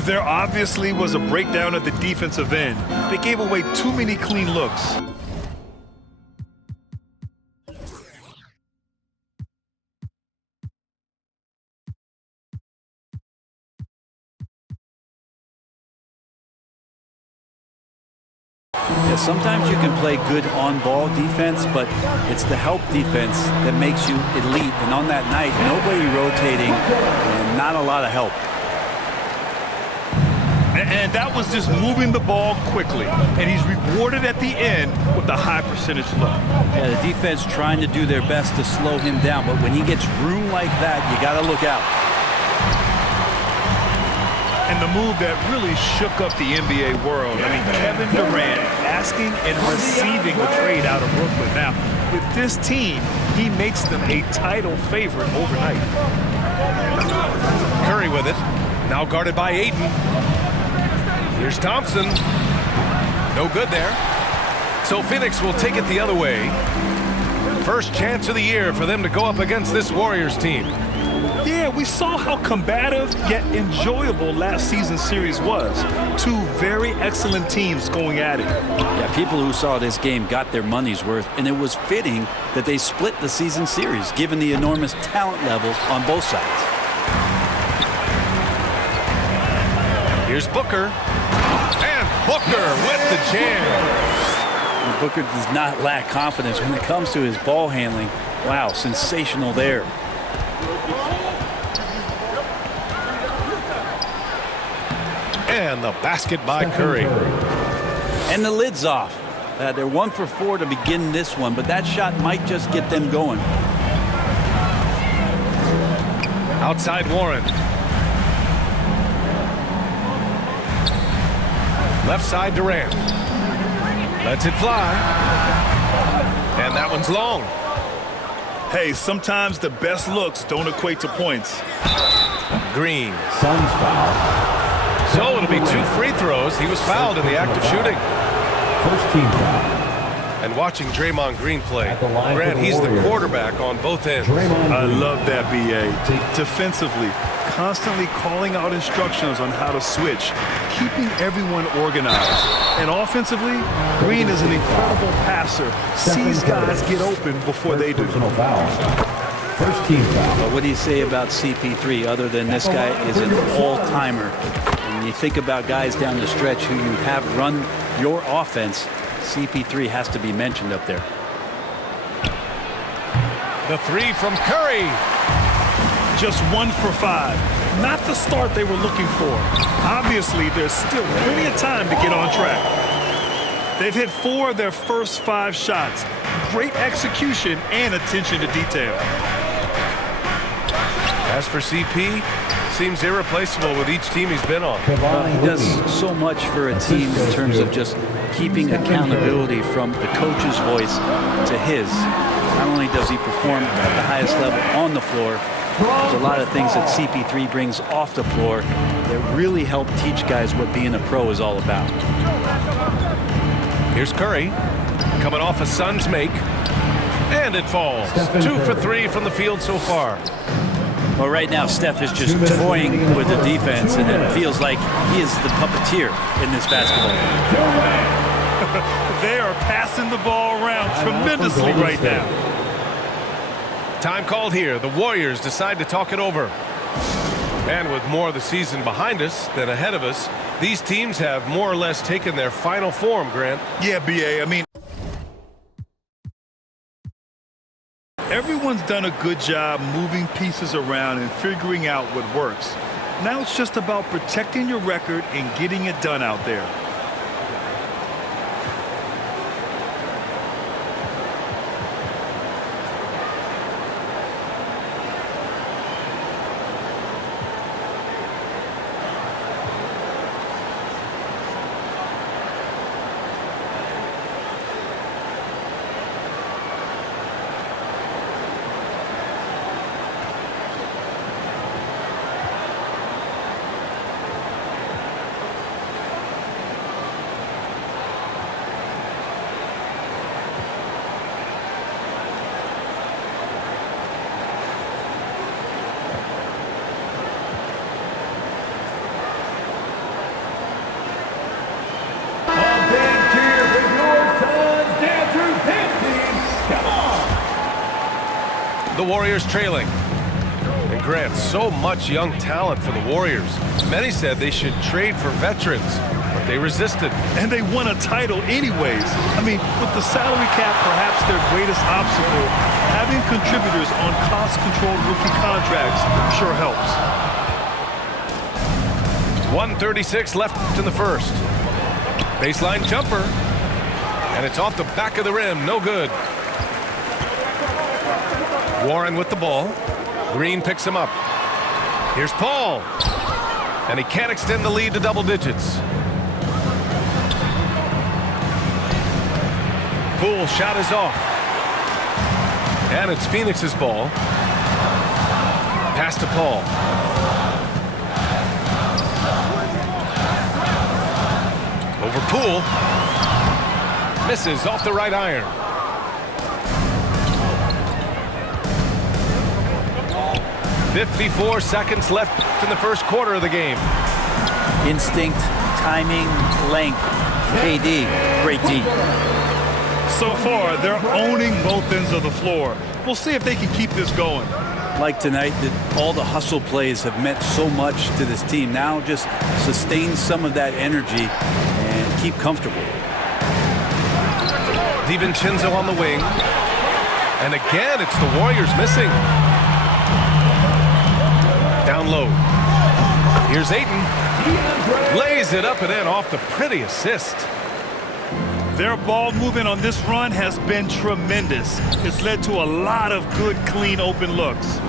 There obviously was a breakdown at the defensive end. They gave away too many clean looks. Yeah, sometimes you can play good on-ball defense, but it's the help defense that makes you elite. And on that night, nobody rotating and not a lot of help. And that was just moving the ball quickly. And he's rewarded at the end with a high percentage look. Yeah, the defense trying to do their best to slow him down, but when he gets room like that, you got to look out. And the move that really shook up the NBA world. I mean, Kevin Durant asking and receiving a trade out of Brooklyn. Now, with this team, he makes them a title favorite overnight. Curry with it. Now guarded by Ayton. Here's Thompson. No good there. So Phoenix will take it the other way. First chance of the year for them to go up against this Warriors team. Yeah, we saw how combative yet enjoyable last season's series was. Two very excellent teams going at it. Yeah, people who saw this game got their money's worth, and it was fitting that they split the season series, given the enormous talent levels on both sides. Here's Booker. And Booker with the jam. And Booker does not lack confidence when it comes to his ball handling. Wow, sensational there. And the basket by Curry. And the lid's off. They're 1 for 4 to begin this one, but that shot might just get them going. Outside Warren. Left side Durant. Lets it fly. And that one's long. Hey, sometimes the best looks don't equate to points. Green. Suns foul. So it'll be 2 free throws. He was fouled in the act of shooting. First team foul. And watching Draymond Green play, At the line Grant, for the he's the Warriors. quarterback on both ends. I love that, B.A. Defensively, constantly calling out instructions on how to switch, keeping everyone organized. And offensively, Green is an incredible passer, sees guys get open before they do. Personal foul. First team foul. But what do you say about CP3 other than this guy is an all-timer? When you think about guys down the stretch who you have run your offense, CP3 has to be mentioned up there. The three from Curry. Just 1 for 5. Not the start they were looking for. Obviously, there's still plenty of time to get on track. They've hit 4 of their first 5 shots. Great execution and attention to detail. As for CP, seems irreplaceable with each team he's been on. He does so much for a team in terms of just keeping accountability from the coach's voice to his. Not only does he perform at the highest level on the floor, there's a lot of things that CP3 brings off the floor that really help teach guys what being a pro is all about. Here's Curry, coming off a Suns make, and it falls. 2 for 3 from the field so far. Well, right now, Steph is just toying with the defense, and it feels like he is the puppeteer in this basketball game. They are passing the ball around tremendously right now. Time called here. The Warriors decide to talk it over. And with more of the season behind us than ahead of us, these teams have more or less taken their final form, Grant. Yeah, B.A., I mean, everyone's done a good job moving pieces around and figuring out what works. Now it's just about protecting your record and getting it done out there. The Warriors trailing. And Grant, so much young talent for the Warriors. Many said they should trade for veterans, but they resisted. And they won a title anyways. I mean, with the salary cap perhaps their greatest obstacle, having contributors on cost-controlled rookie contracts sure helps. 1:36 left in the first. Baseline jumper. And it's off the back of the rim. No good. Warren with the ball. Green picks him up. Here's Paul. And he can't extend the lead to double digits. Poole shot is off. And it's Phoenix's ball. Pass to Paul. Over Poole. Misses off the right iron. "54 seconds left in the first quarter of the game." Instinct, timing, length. KD, great D. So far, they're owning both ends of the floor. We'll see if they can keep this going. Like tonight, that all the hustle plays have meant so much to this team. Now just sustain some of that energy and keep comfortable. DiVincenzo on the wing. And again, it's the Warriors missing. Down low. Here's Ayton. Lays it up and in off the pretty assist. Their ball movement on this run has been tremendous. It's led to a lot of good, clean, open looks.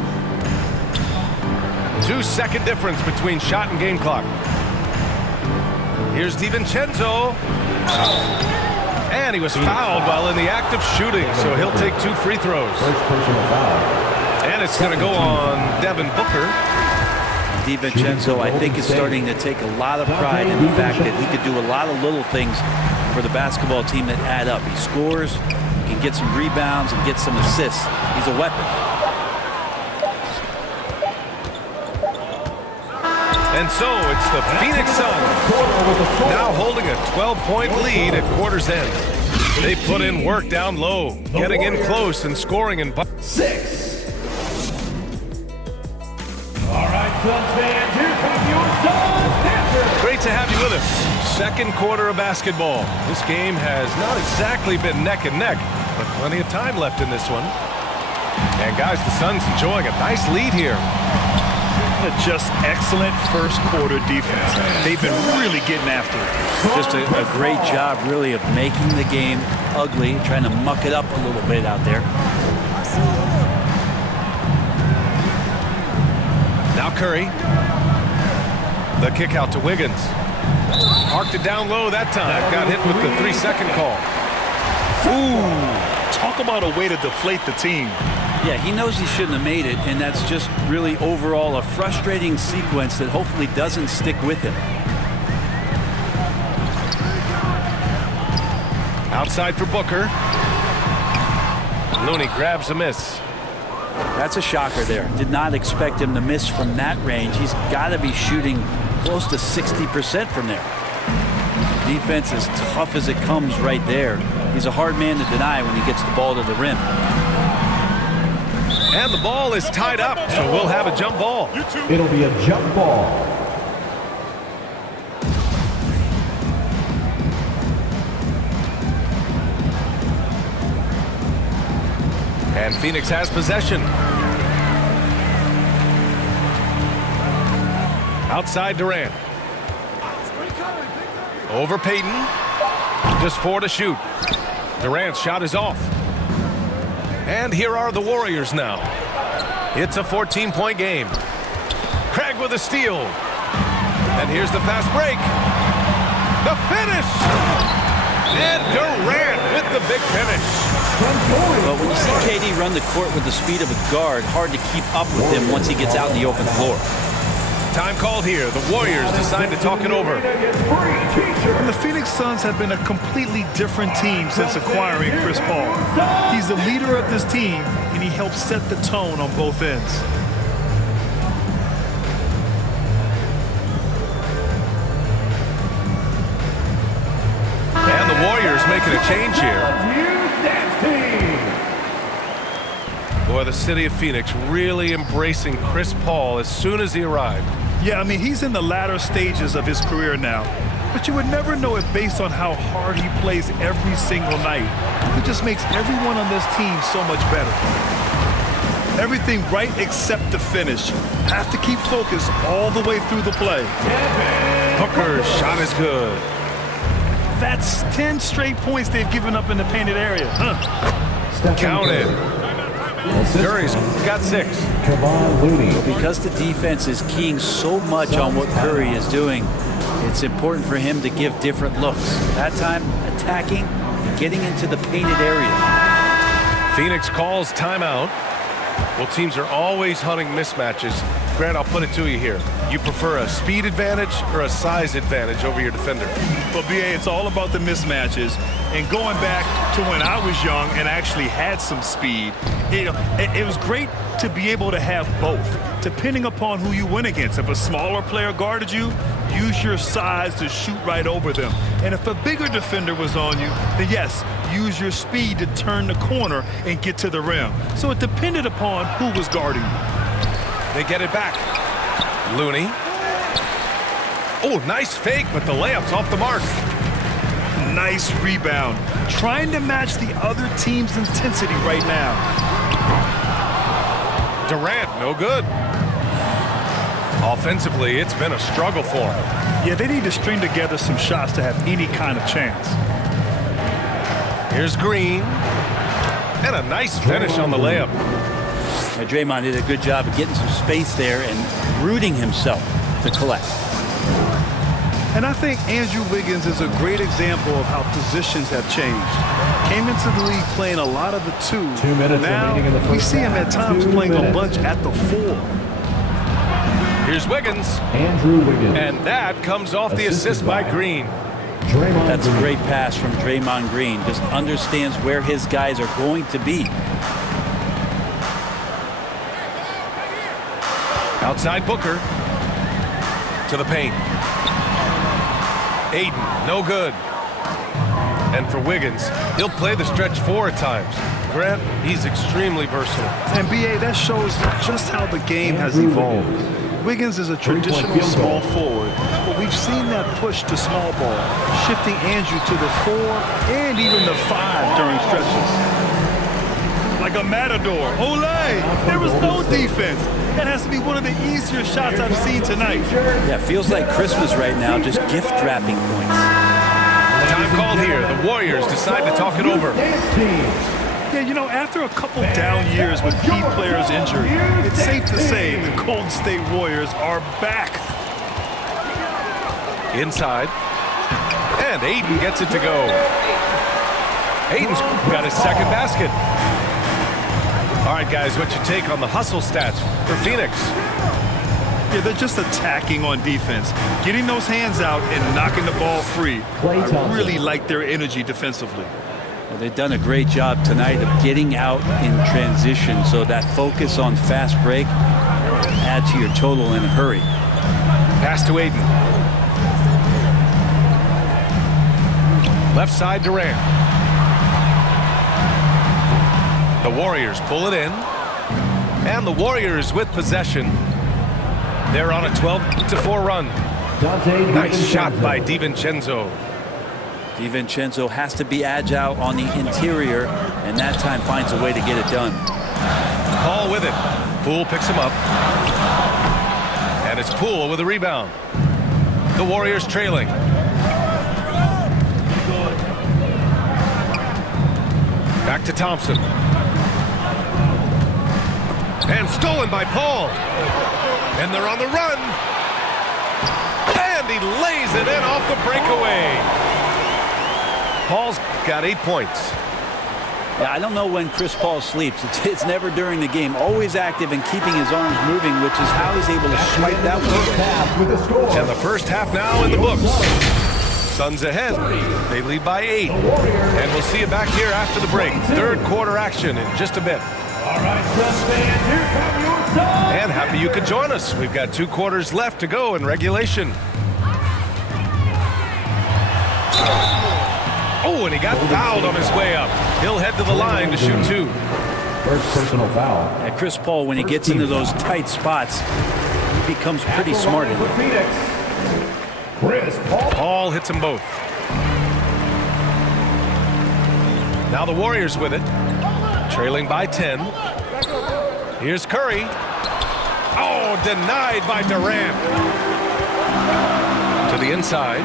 2-second difference between shot and game clock. Here's DiVincenzo. And he was fouled while in the act of shooting, so he'll take 2 free throws. First personal foul. And it's going to go on Devin Booker. DiVincenzo, I think, is starting to take a lot of pride in the fact that he could do a lot of little things for the basketball team that add up. He scores, he can get some rebounds, and get some assists. He's a weapon. And so it's the Phoenix Suns now holding a 12-point lead at quarter's end. They put in work down low, getting in close and scoring in 6. All right, Suns fans, here come your Suns dancers. Great to have you with us. Second quarter of basketball. This game has not exactly been neck and neck, but plenty of time left in this one. And guys, the Suns enjoying a nice lead here. Just excellent first quarter defense. They've been really getting after it. Just a great job, really, of making the game ugly, trying to muck it up a little bit out there. Now Curry. The kick out to Wiggins. Marked it down low that time. Got hit with the 3-second call. Ooh, talk about a way to deflate the team. Yeah, he knows he shouldn't have made it, and that's just really overall a frustrating sequence that hopefully doesn't stick with him. Outside for Booker. Looney grabs a miss. That's a shocker there. Did not expect him to miss from that range. He's got to be shooting close to 60% from there. Defense is tough as it comes right there. He's a hard man to deny when he gets the ball to the rim. And the ball is tied up, so we'll have a jump ball. It'll be a jump ball. And Phoenix has possession. Outside Durant. Over Payton. Just 4 to shoot. Durant's shot is off. And here are the Warriors now. It's a 14-point game. Craig with a steal. And here's the fast break. The finish! And Durant with the big finish. But when you see KD run the court with the speed of a guard, hard to keep up with him once he gets out in the open floor. Time called here. The Warriors decide to talk it over. And the Phoenix Suns have been a completely different team since acquiring Chris Paul. He's the leader of this team, and he helps set the tone on both ends. And the Warriors making a change here. Boy, the city of Phoenix really embracing Chris Paul as soon as he arrived. Yeah, I mean, he's in the latter stages of his career now. But you would never know it based on how hard he plays every single night. He just makes everyone on this team so much better. Everything right except the finish. Have to keep focused all the way through the play. Booker's shot is good. That's 10 straight points they've given up in the painted area. Count it. Curry's got 6. Kevon Looney. Because the defense is keying so much on what Curry is doing, it's important for him to give different looks. That time, attacking and getting into the painted area. Phoenix calls timeout. Well, teams are always hunting mismatches. Grant, I'll put it to you here. You prefer a speed advantage or a size advantage over your defender? But BA, it's all about the mismatches. And going back to when I was young and actually had some speed, it was great to be able to have both, depending upon who you went against. If a smaller player guarded you, use your size to shoot right over them. And if a bigger defender was on you, then yes, use your speed to turn the corner and get to the rim. So it depended upon who was guarding you. They get it back. Looney. Oh, nice fake, but the layup's off the mark. Nice rebound. Trying to match the other team's intensity right now. Durant, no good. Offensively, it's been a struggle for him. Yeah, they need to string together some shots to have any kind of chance. Here's Green. And a nice finish on the layup. Now, Draymond did a good job of getting some space there and rooting himself to collect. And I think Andrew Wiggins is a great example of how positions have changed. Came into the league playing a lot of the 2. 2 minutes now remaining in the we first see him half. at times 2 playing a minutes. bunch at the 4. Here's Wiggins. Andrew Wiggins. And that comes off the assist by Green. Draymond That's a Green. great pass from Draymond Green. Just understands where his guys are going to be. Outside Booker. To the paint. Aiden, no good. And for Wiggins, he'll play the stretch 4 at times. Grant, he's extremely versatile. And BA, that shows just how the game has evolved. Wiggins is a traditional field small goal. forward, but we've seen that push to small ball, shifting Andrew to the 4 and even the 5 during stretches. Like a matador. Olay! There was no defense. That has to be one of the easier shots I've seen tonight. Yeah, feels like Christmas right now, just gift wrapping points. Time called here. The Warriors decide to talk it over. Yeah, you know, after a couple down years with key players injured, it's safe to say the Golden State Warriors are back. Inside. And Aiden gets it to go. Aiden's got his second basket. All right, guys, what's your take on the hustle stats for Phoenix? Yeah, they're just attacking on defense, getting those hands out and knocking the ball free. Klay I Thompson. really like their energy defensively. Well, they've done a great job tonight of getting out in transition, so that focus on fast break add to your total in a hurry. Pass to Aiden. Left side Durant. The Warriors pull it in. And the Warriors with possession. They're on a 12-4 run. Dante Nice shot DiVincenzo. by DiVincenzo. DiVincenzo has to be agile on the interior, and that time finds a way to get it done. Paul with it. Poole picks him up. And it's Poole with a rebound. The Warriors trailing. Back to Thompson. And stolen by Paul. And they're on the run. And he lays it in off the breakaway. Paul's got 8 points. Yeah, I don't know when Chris Paul sleeps. It's never during the game. Always active and keeping his arms moving, which is how he's able to swipe that one. Half with a score. And the first half now in the books. Suns ahead. They lead by 8. And we'll see you back here after the break. Third quarter action in just a bit. All right, Suns fans, here come your Suns. And happy you could join us. We've got 2 quarters left to go in regulation. Oh, and he got fouled on his way up. He'll head to the line to shoot 2. First personal foul. Chris Paul, when he gets into those tight spots, he becomes pretty smart in For it. Phoenix, Chris Paul. Paul hits them both. Now the Warriors with it, trailing by 10. Here's Curry. Oh, denied by Durant. To the inside.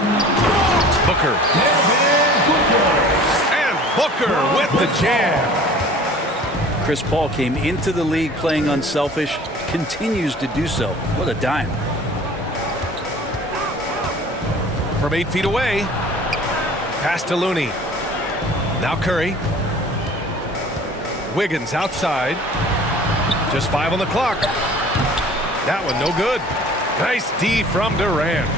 Booker. And Booker with the jam. Chris Paul came into the league playing unselfish, continues to do so. What a dime. From 8 feet away. Pass to Looney. Now Curry. Wiggins outside. Just 5 on the clock. That one no good. Nice D from Durant.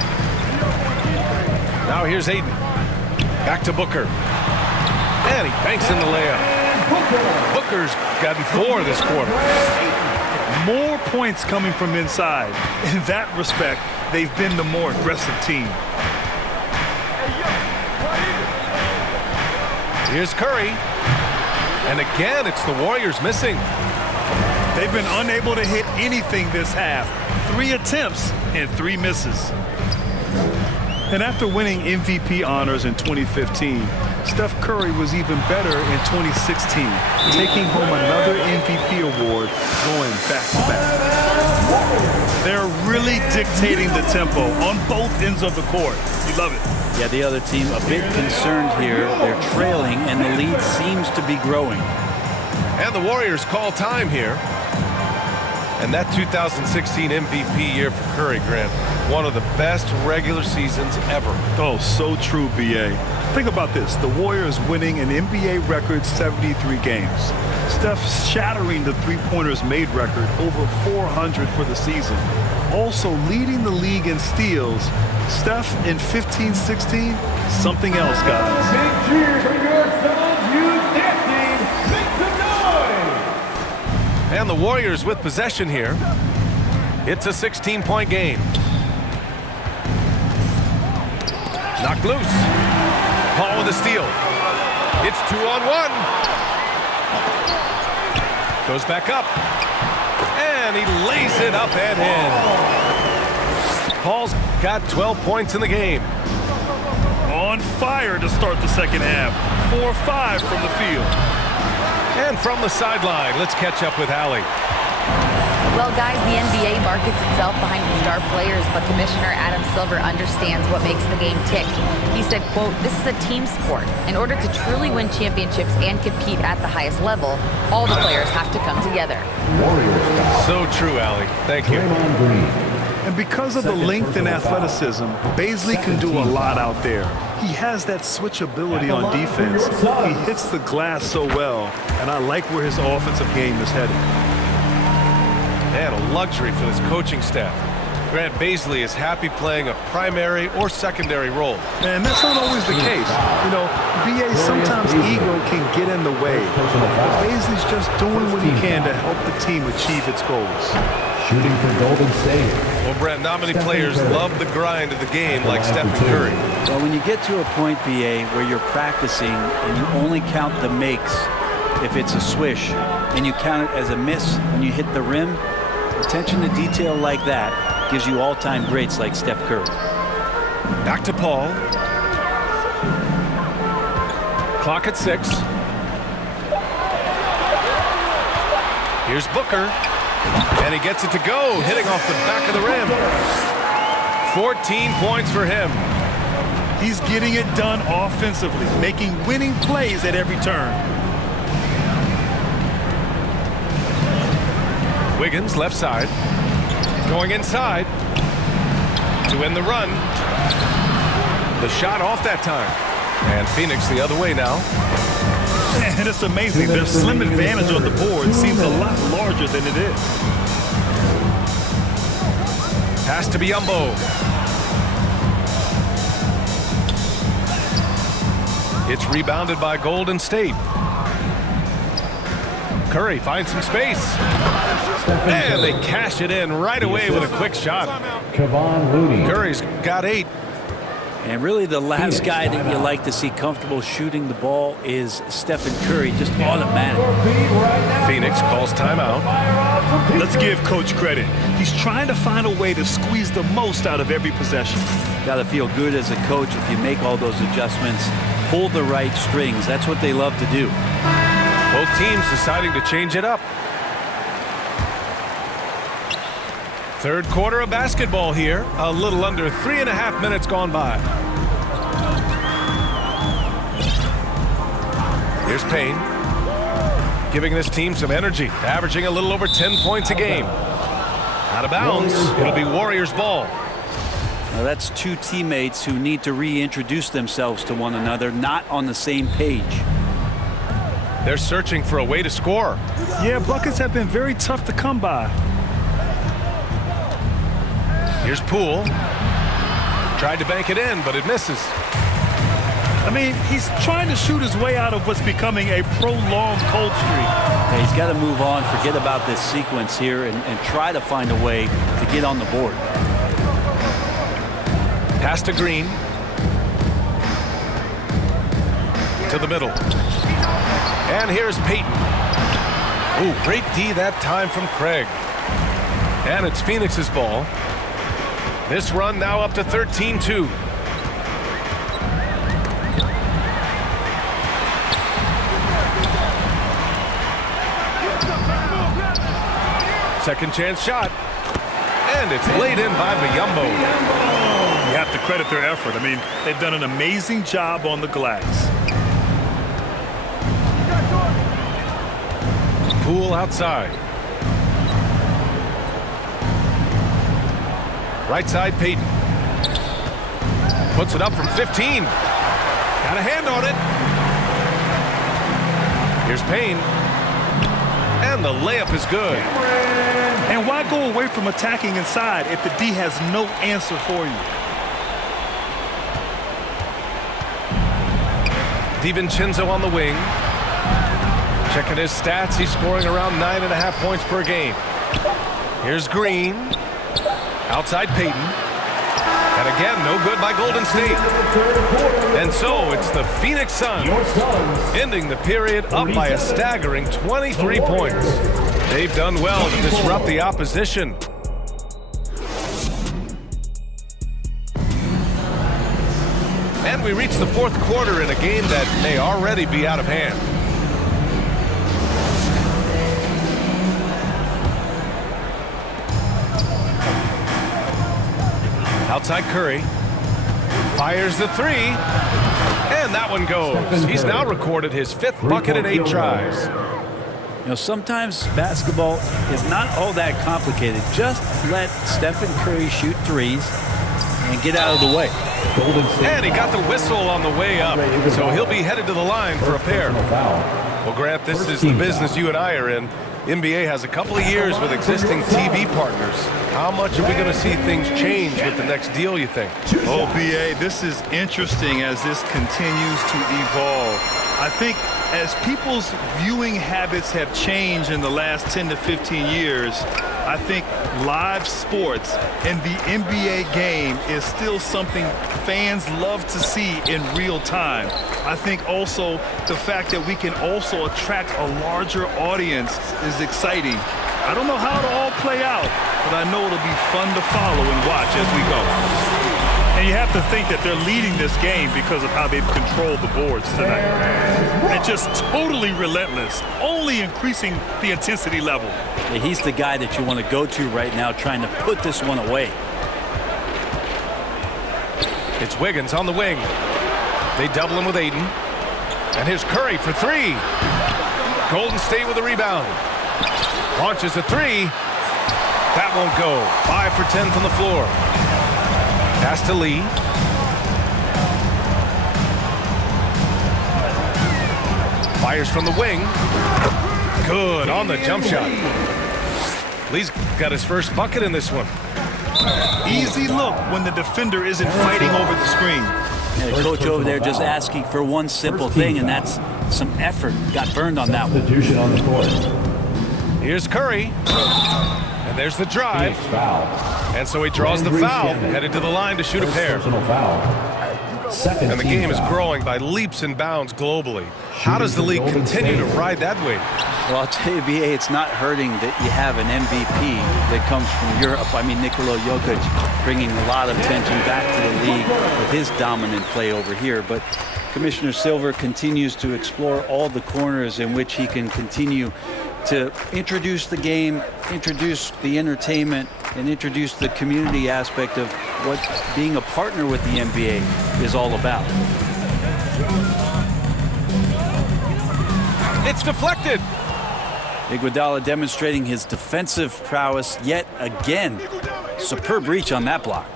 Now here's Ayton. Back to Booker. And he banks in the layup. Booker's gotten 4 this quarter. More points coming from inside. In that respect, they've been the more aggressive team. Here's Curry. And again, it's the Warriors missing. They've been unable to hit anything this half. 3 attempts and 3 misses. And after winning MVP honors in 2015, Steph Curry was even better in 2016, taking home another MVP award going back-to-back. They're really dictating the tempo on both ends of the court. You love it. Yeah, the other team a bit concerned here. They're trailing, and the lead seems to be growing. And the Warriors call time here. And that 2016 MVP year for Curry, Grant, one of the best regular seasons ever. Oh, so true, B.A. Think about this. The Warriors winning an NBA record 73 games. Steph shattering the three-pointers made record, over 400 for the season. Also leading the league in steals. Steph in 15-16, something else, guys. Big cheer for your Suns. Use dancing. Make some noise. And the Warriors with possession here. It's a 16-point game. Knocked loose. Paul with a steal. It's 2-on-1. Goes back up. And he lays it up and in. Paul's got 12 points in the game. On fire to start the second half. 4-5 from the field. And from the sideline, let's catch up with Allie. Well, guys, the NBA markets itself behind its star players, but Commissioner Adam Silver understands what makes the game tick. He said, quote, "This is a team sport. In order to truly win championships and compete at the highest level, all the players have to come together." Warriors foul. So true, Allie. Thank you. Draymond Green. And because of the length and athleticism, Baisley can do a lot out there. He has that switchability on defense. He hits the glass so well, and I like where his offensive game is headed. And a luxury for this coaching staff. Grant Baisley is happy playing a primary or secondary role. And that's not always the case. You know, B.A. sometimes ego can get in the way. But Baisley's just doing what he can to help the team achieve its goals. Shooting for Golden State. Well, Brent, not many players love the grind of the game like Stephen Curry. Well, when you get to a point, BA, where you're practicing and you only count the makes if it's a swish, and you count it as a miss when you hit the rim, attention to detail like that gives you all-time greats like Steph Curry. Back to Paul. Clock at 6. Here's Booker. And he gets it to go, hitting off the back of the rim. 14 points for him. He's getting it done offensively, making winning plays at every turn. Wiggins, left side. Going inside to end the run. The shot off that time. And Phoenix the other way now. And it's amazing. Their slim advantage on the board seems a lot larger than it is. Pass to Biyombo. It's rebounded by Golden State. Curry finds some space. And they cash it in right away with a quick shot. Kevon Looney. Curry's got 8. And really the last guy that you like to see comfortable shooting the ball is Stephen Curry, just automatic. Phoenix calls timeout. Let's give Coach credit. He's trying to find a way to squeeze the most out of every possession. Got to feel good as a coach if you make all those adjustments, pull the right strings. That's what they love to do. Both teams deciding to change it up. Third quarter of basketball here. A little under 3.5 minutes gone by. Here's Payne. Giving this team some energy. Averaging a little over 10 points a game. Out of bounds. It'll be Warriors ball. Now that's two teammates who need to reintroduce themselves to one another, not on the same page. They're searching for a way to score. Yeah, buckets have been very tough to come by. Here's Poole. Tried to bank it in, but it misses. I mean, he's trying to shoot his way out of what's becoming a prolonged cold streak. Yeah, he's got to move on, forget about this sequence here, and try to find a way to get on the board. Pass to Green. To the middle. And here's Payton. Ooh, great D that time from Craig. And it's Phoenix's ball. This run now up to 13-2. Second chance shot. And it's laid in by Biyombo. You have to credit their effort. I mean, they've done an amazing job on the glass. Poole outside. Right side, Payton. Puts it up from 15. Got a hand on it. Here's Payne. And the layup is good. And why go away from attacking inside if the D has no answer for you? DiVincenzo on the wing. Checking his stats, he's scoring around 9.5 points per game. Here's Green. Outside Payton. And again, no good by Golden State. And so it's the Phoenix Suns ending the period up by a staggering 23 points. They've done well to disrupt the opposition. And we reach the fourth quarter in a game that may already be out of hand. Outside Curry. Fires the three. And that one goes. He's now recorded his 5th bucket in 8 tries. You know, sometimes basketball is not all that complicated. Just let Stephen Curry shoot threes and get out of the way. And he got the whistle on the way up, so he'll be headed to the line for a pair. Well, Grant, this is the business you and I are in. NBA has a couple of years with existing TV partners. How much are we going to see things change with the next deal, you think? Oh, BA, this is interesting as this continues to evolve. I think as people's viewing habits have changed in the last 10 to 15 years, I think live sports and the NBA game is still something fans love to see in real time. I think also the fact that we can also attract a larger audience is exciting. I don't know how it'll all play out, but I know it'll be fun to follow and watch as we go. And you have to think that they're leading this game because of how they've controlled the boards tonight. And just totally relentless, only increasing the intensity level. Yeah, he's the guy that you want to go to right now trying to put this one away. It's Wiggins on the wing. They double him with Ayton. And here's Curry for 3. Golden State with a rebound. Launches a 3. That won't go. 5 for 10 from the floor. Pass to Lee. Fires from the wing. Good on the jump shot. Lee's got his first bucket in this one. Easy look when the defender isn't fighting over the screen. Yeah, the coach over there just asking for one simple thing, and that's some effort. Got burned on that one. Substitution on the court. Here's Curry. And there's the drive. Foul. And so he draws the foul, headed to the line to shoot a pair. Personal foul. Second And the team game is foul. growing by leaps and bounds globally. How does the league Golden continue to State. ride that wave? Well, I'll tell you, BA, it's not hurting that you have an MVP that comes from Europe. I mean, Nikola Jokic bringing a lot of attention back to the league with his dominant play over here. But Commissioner Silver continues to explore all the corners in which he can continue to introduce the game, introduce the entertainment, and introduce the community aspect of what being a partner with the NBA is all about. It's deflected. Iguodala demonstrating his defensive prowess yet again. Superb reach on that block.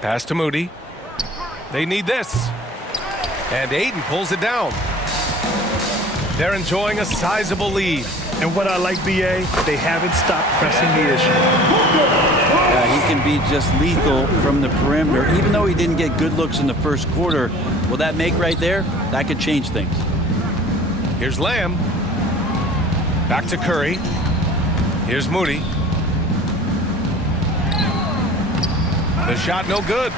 Pass to Moody. They need this. And Ayton pulls it down. They're enjoying a sizable lead. And what I like, BA, they haven't stopped pressing the issue. He can be just lethal from the perimeter. Even though he didn't get good looks in the first quarter, will that make right there? That could change things. Here's Lamb. Back to Curry. Here's Moody. The shot no good.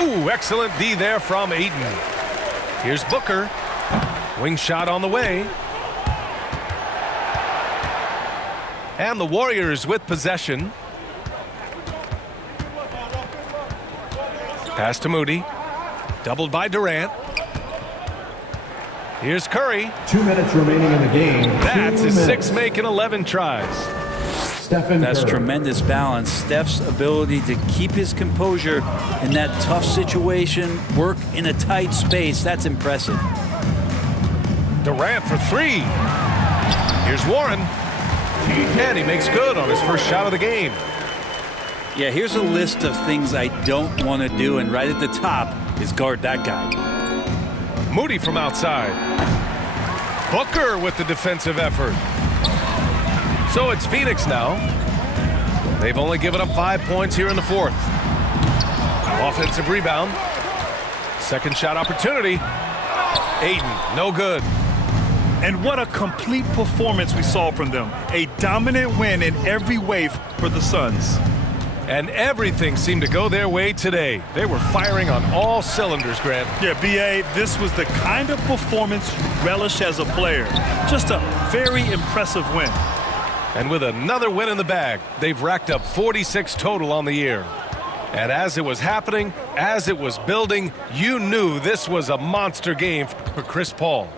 Ooh, excellent D there from Ayton. Here's Booker. Wing shot on the way. And the Warriors with possession. Pass to Moody. Doubled by Durant. Here's Curry. 2 minutes remaining in the game. That's 2 his minutes. 6 making 11 tries. Stephen That's Curry. tremendous balance. Steph's ability to keep his composure in that tough situation, work in a tight space, that's impressive. Durant for 3. Here's Warren. And he makes good on his first shot of the game. Yeah, here's a list of things I don't want to do, and right at the top is guard that guy. Moody from outside. Booker with the defensive effort. So it's Phoenix now. They've only given up 5 points here in the fourth. Offensive rebound. Second shot opportunity. Ayton, no good. And what a complete performance we saw from them. A dominant win in every way for the Suns. And everything seemed to go their way today. They were firing on all cylinders, Grant. Yeah, BA, this was the kind of performance you relish as a player. Just a very impressive win. And with another win in the bag, they've racked up 46 total on the year. And as it was happening, as it was building, you knew this was a monster game for Chris Paul.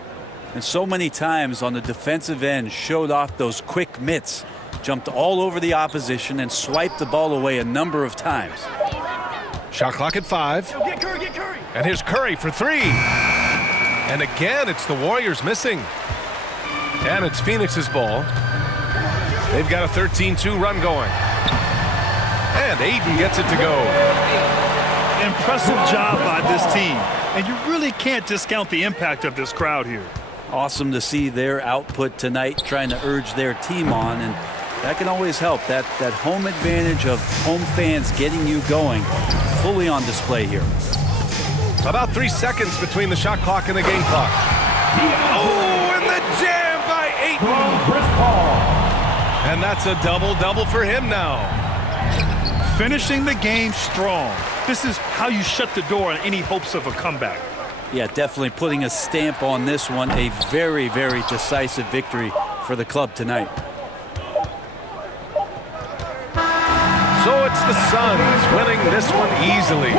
And so many times on the defensive end showed off those quick mitts, jumped all over the opposition and swiped the ball away a number of times. Shot clock at 5. And here's Curry for 3. And again, it's the Warriors missing. And it's Phoenix's ball. They've got a 13-2 run going. And Ayton gets it to go. Impressive job by this team. And you really can't discount the impact of this crowd here. Awesome to see their output tonight, trying to urge their team on, and that can always help. That home advantage of home fans getting you going, fully on display here. About 3 seconds between the shot clock and the game clock. Oh, and the jam by Ayton. Chris Paul. And that's a double-double for him now. Finishing the game strong. This is how you shut the door on any hopes of a comeback. Yeah, definitely putting a stamp on this one. A very, very decisive victory for the club tonight. So it's the Suns winning this one easily.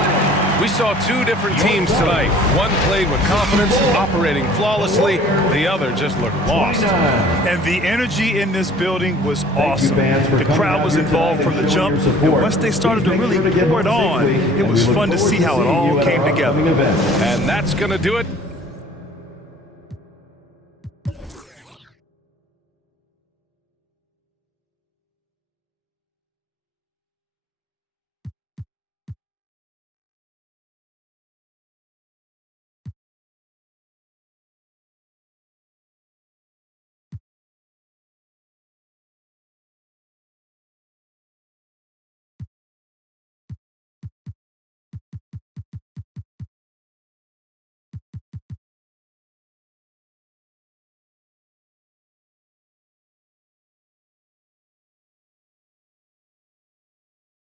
We saw 2 different teams tonight. One played with confidence, operating flawlessly. The other just looked lost. And the energy in this building was awesome. fans, for The coming crowd out was here involved tonight from and the showing jump. your And support. once they started to Please make really sure to get pour it home on, safely, it and was we look fun to forward see how it seeing all you at came our together. upcoming event. And that's going to do it